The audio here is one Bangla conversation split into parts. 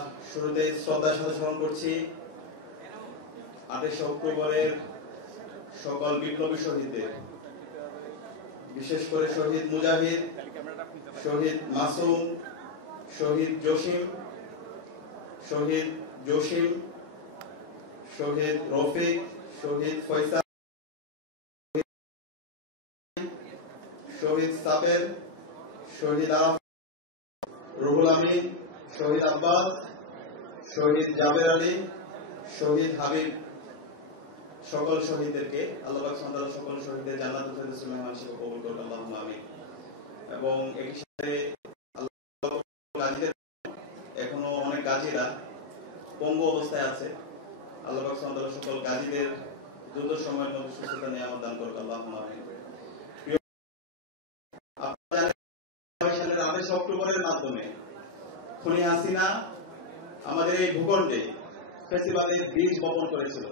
শুরুতে শ্রদ্ধার সাথে স্মরণ করছি 28 অক্টোবরের সকল বিপ্লবী শহীদদের, বিশেষ করে শহীদ মুজাহিদ, শহীদ মাসুম, শহীদ জসিম, শহীদ রফিক, শহীদ ফয়সাল, শহীদ সাবের, শহীদ আরাফাত, রুহুল আমিন, শহীদ আব্বাস, শহীদ জাবের আলী, শহীদ হাবিব, সকল শহীদদেরকে আল্লাহ পাক সুবহানাহু ওয়া তাআলা সকল শহীদদের জান্নাতুল ফেরদৌসের মেহমান হিসেবে কবুল করুন, আল্লাহুম্মা আমিন। এবং একই সাথে এখনো অনেক গাজীরা পঙ্গু অবস্থায় আছে, আল্লাহ পাক সুবহানাহু ওয়া তাআলা সকল গাজীদের দ্রুত সময়ের মধ্যে সুস্থতা নিয়ামত দান করুন, আল্লাহুম্মা আমিন। আপনারা 28 অক্টোবরের মাধ্যমে খুনি হাসিনা আমাদের এই ভূখণ্ডে ফ্যাসিবাদের বীজ বপন করেছিল।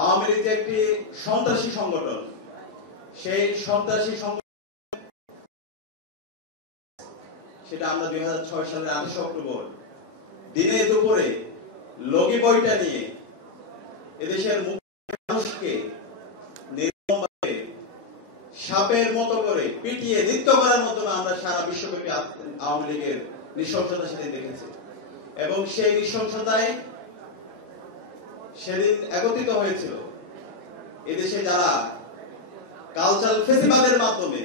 আওয়ামী লীগ একটি সন্ত্রাসী সংগঠন, সেই সন্ত্রাসী সেটা আমরা 2006 সালের 28 অক্টোবর দিনে দুপুরে লগি বইটা নিয়ে এদেশের মানুষকে নির্মমভাবে সাপের মতো করে পিটিয়ে নৃত্য করার মতো আমরা সারা বিশ্বব্যাপী আওয়ামী লীগের নৃশংসতা সেদিন দেখেছি। এবং সেই নৃশংসতায় সেদিন একত্রিত হয়েছিল এদেশে যারা কালচারাল ফেসিবাদের মাধ্যমে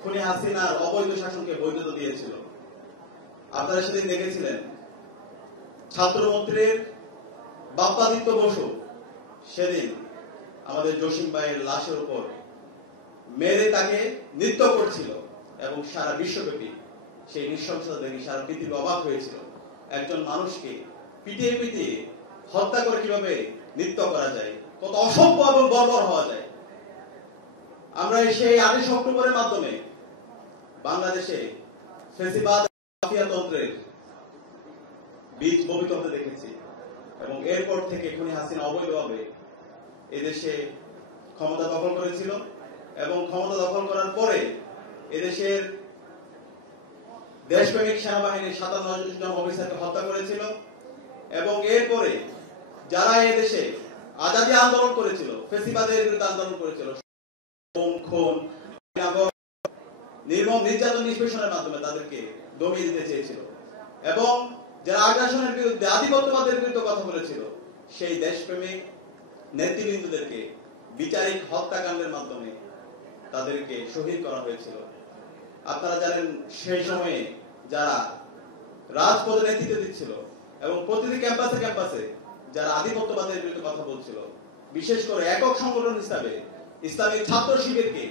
খুনি হাসিনার অবৈধ শাসনকে বৈধতা দিয়েছিল। আপনারা সেদিন দেখেছিলেন ছাত্রমন্ত্রীর বাপ্পাদিত্য বসু সেদিন আমাদের জসিম ভাইয়ের লাশের উপর মেরে তাকে নৃত্য করছিল এবং সারা বিশ্বব্যাপী সেই নৃশংসতা দেখে সারা পৃথিবী অবাক হয়েছিল। একজন মানুষকে পিটিয়ে পিটিয়ে হত্যা করে কিভাবে নৃত্য করা যায়, কত অসভ্য এবং বর্বর হওয়া যায়। আমরা সেই 28 অক্টোবরের মাধ্যমে বাংলাদেশে ফ্যাসিবাদ মাফিয়াতন্ত্রের বীজ বপিত হতে দেখেছি এবং এরপর থেকে খুনি হাসিনা অবৈধভাবে এদেশে ক্ষমতা দখল করেছিল এবং ক্ষমতা দখল করার পরে এদেশের দেশপ্রেমিক সেনাবাহিনীর 57 জন অফিসারকে হত্যা করেছিল এবং এরপরে যারা এদেশে আজাদী আন্দোলন করেছিল, ফ্যাসিবাদের বিরুদ্ধে আন্দোলন করেছিল, খুন, নির্মম নির্যাতন নিষ্পেষণের মাধ্যমে তাদেরকে দমিয়ে দিতে চেয়েছিল এবং যারা আগ্রাসনের বিরুদ্ধে আধিপত্যবাদের বিরুদ্ধে কথা বলেছিল সেই দেশপ্রেমিক নেতৃবৃন্দদেরকে বিচারিক হত্যাকাণ্ডের মাধ্যমে তাদেরকে শহীদ করা হয়েছিল। আপনারা জানেন সেই সময়ে যারা রাজপথে নেতৃত্ব দিচ্ছিল এবং প্রতিটি ক্যাম্পাসে ক্যাম্পাসে যারা আধিপত্যবাদের বিরুদ্ধে কথা বলছিল, বিশেষ করে একক সংগঠন হিসাবে ইসলামী ছাত্র শিবিরকে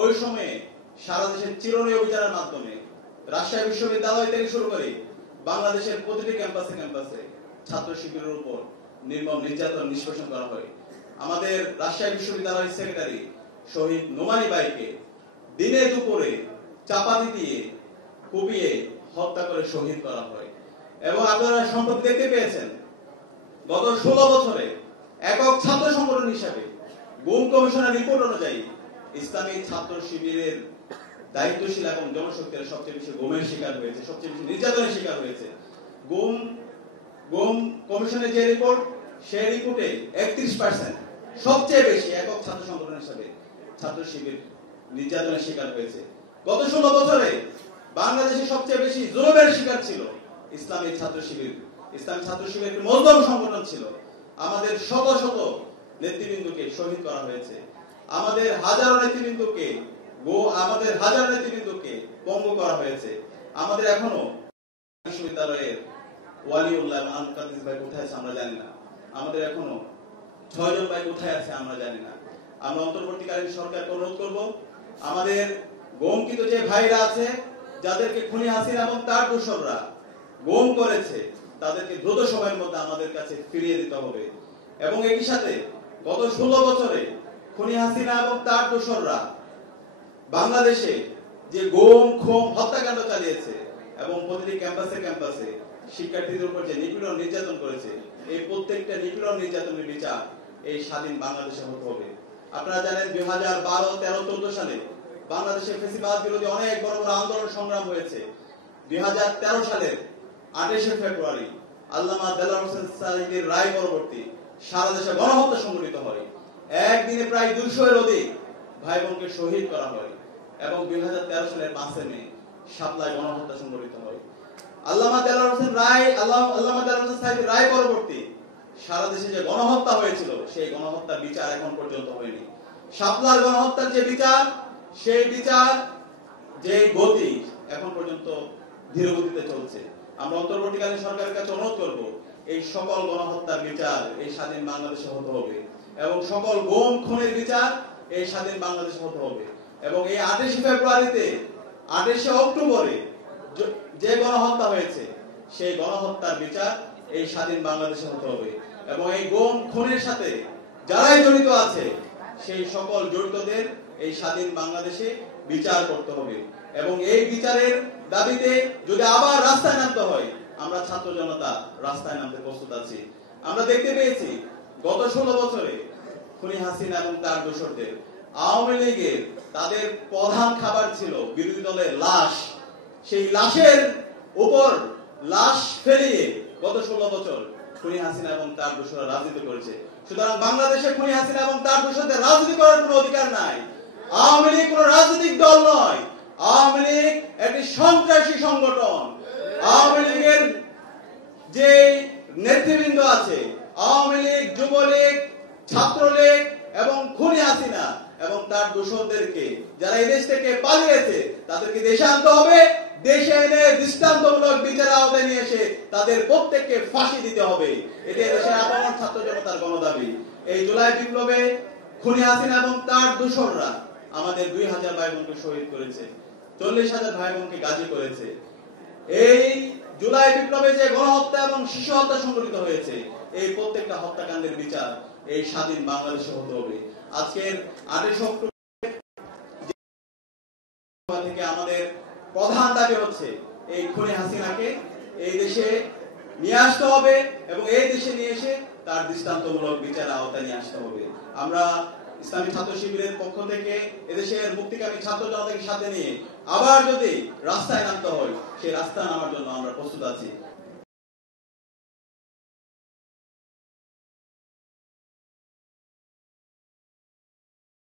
ওই সময়ে সারা দেশের চিরুনি অভিযানের মাধ্যমে রাজশাহী বিশ্ববিদ্যালয় থেকে শুরু করে বাংলাদেশের প্রতিটি ক্যাম্পাসে ক্যাম্পাসে ছাত্র শিবিরের উপর নির্মম নির্যাতন নিষ্পেষণ করা হয়। আমাদের রাজশাহী বিশ্ববিদ্যালয়ের সেক্রেটারি শহীদ নোমানী ভাইকে দিনে দুপুরে চাপাতি দিয়ে কুপিয়ে হত্যা করে শহীদ করা হয়। এবং আপনারা সম্প্রতি দেখতে পেয়েছেন গত 16 বছরে একক ছাত্র সংগঠন হিসাবে গুম কমিশনের রিপোর্ট অনুযায়ী ইসলামী ছাত্র শিবিরের দায়িত্বশীল এবং জনশক্তিরা সবচেয়ে বেশি গুমের শিকার হয়েছে, সবচেয়ে বেশি নির্যাতনের শিকার হয়েছে। গুম কমিশনের যে রিপোর্ট, সেই রিপোর্টে 31% সবচেয়ে বেশি একক ছাত্র সংগঠন হিসাবে ছাত্র শিবির নির্যাতনের শিকার হয়েছে। গত 16 বছরে বাংলাদেশে সবচেয়ে বেশি জুলুমের শিকার ছিল ইসলামী ছাত্র শিবির। ইসলামী ছাত্র শিবির একটি মজলুম সংগঠন ছিল। আমাদের শত শত নেতৃবৃন্দকে শহীদ করা হয়েছে, আমাদের হাজার নেতৃবৃন্দকে পঙ্গু করা হয়েছে। আমাদের এখনো বিশ্ববিদ্যালয়ের ওয়ালিউল্লাহ আনকাদিস ভাই কোথায় আছে আমরা জানি না, আমাদের এখনো 6 জন ভাই কোথায় আছে আমরা জানি না। আমরা অন্তর্বর্তীকালীন সরকারকে অনুরোধ করব, আমাদের গমকিত যে ভাইরা আছে যাদেরকে খুনি হাসিনা এবং তার দোসররা গুম করেছে তাদেরকে দ্রুত সময়ের মধ্যে আমাদের কাছে ফিরিয়ে দিতে হবে। এবং একই সাথে গত 16 বছরে খুনি হাসিনা এবং তার দোসররা বাংলাদেশে যে গুম খুন হত্যাকাণ্ড চালিয়েছে এবং প্রতিটি ক্যাম্পাসে ক্যাম্পাসে শিক্ষার্থীদের উপর যে নিপীড়ন নির্যাতন করেছে, এই প্রত্যেকটা নিপীড়ন নির্যাতনের বিচার এই স্বাধীন বাংলাদেশে হতে হবে। আপনারা জানেন 2012, 13, 14 সালে বাংলাদেশে ফ্যাসিবাদ বিরোধী অনেক বড় বড় আন্দোলন সংগ্রাম হয়েছে। 2013 সালের 28শে ফেব্রুয়ারি আল্লামা দেলোয়ার হোসেন সাঈদীর রায় পরবর্তী সারা দেশে গণহত্যা সংঘটিত হয়। একদিনে প্রায় 200 এর অধিক ভাই বোনকে শহীদ করা হয় এবং 2013 সালের 5 মে শাপলায় গণহত্যা সংঘটিত হয়। আল্লামা দেলোয়ার হোসেন সাঈদীর রায় পরবর্তী সারা দেশে যে গণহত্যা হয়েছিল সেই গণহত্যার বিচার এখন পর্যন্ত হয়নি। শাপলার গণহত্যার যে বিচার, সেই বিচার যে গতি এখন পর্যন্ত ধীর গতিতে চলছে। আমরা অন্তর্বর্তীকালীন সরকারের কাছে অনুরোধ করব, এই সকল গণহত্যার বিচার এই স্বাধীন বাংলাদেশে হতে হবে এবং সকল গুম খুনের বিচার এই স্বাধীন বাংলাদেশে হতে হবে এবং এই 28শে ফেব্রুয়ারিতে 28শে অক্টোবরে যে গণহত্যা হয়েছে সেই গণহত্যার বিচার এই স্বাধীন বাংলাদেশে হতে হবে এবং এই গুম খুনের সাথে যারাই জড়িত আছে সেই সকল জড়িতদের এই স্বাধীন বাংলাদেশে বিচার করতে হবে এবং এই বিচারের দাবিতে যদি আবার রাস্তায় নামতে হয়, আমরা ছাত্র জনতা রাস্তায় নামতে প্রস্তুত আছি। আমরা দেখতে পেয়েছি গত 16 বছরে খুনি হাসিনা এবং তার দোসরদের আওয়ামী লীগের তাদের প্রধান খাবার ছিল বিরোধী দলের লাশ। সেই লাশের উপর লাশ ফেলিয়ে গত 16 বছর খুনি হাসিনা এবং তার দোসররা রাজনীতি করেছে। সুতরাং বাংলাদেশে খুনি হাসিনা এবং তার দোসরদের রাজনীতি করার কোনো অধিকার নাই। আওয়ামী লীগ কোনো রাজনৈতিক দল নয়, আওয়ামী লীগ একটি সন্ত্রাসী সংগঠন। আওয়ামী লীগের যে নেতৃবৃন্দ আছে, আওয়ামী লীগ, যুবলীগ, ছাত্রলীগ এবং খুনি হাসিনা এবং তার দোসরদেরকে যারা এই দেশ থেকে পালিয়েছে তাদেরকে দেশে আনতে হবে। দেশে এনে দৃষ্টান্তমূলক বিচারের আওতায় নিয়ে এসে তাদের প্রত্যেককে ফাঁসি দিতে হবে। এটি দেশের আপামর ছাত্র জনতার গণদাবি। এই জুলাই বিপ্লবে খুনি হাসিনা এবং তার দোসররা আমাদের 2000 ভাই বোনকে শহীদ করেছে, 40,000 ভাই বোনকে গাজী করেছে। এই জুলাই বিপ্লবে যে গণহত্যা এবং শিশু হত্যা সংঘটিত হয়েছে, এই প্রত্যেকটা হত্যাকাণ্ডের বিচার এই স্বাধীন বাংলাদেশে হতে হবে। আজকের 28 অক্টোবর থেকে আমাদের প্রধান দাবি হচ্ছে এই খুনি হাসিনাকে এই দেশে নিয়ে আসতে হবে এবং এই দেশে নিয়ে এসে তার দৃষ্টান্তমূলক বিচারের আওতায় নিয়ে আসতে হবে। আমরা ইসলামী ছাত্র শিবিরের পক্ষ থেকে এদেশের মুক্তিকামী ছাত্র জনতাকে সাথে নিয়ে আবার যদি রাস্তায় নামতে হয়, সেই রাস্তায় নামার জন্য আমরা প্রস্তুত আছি।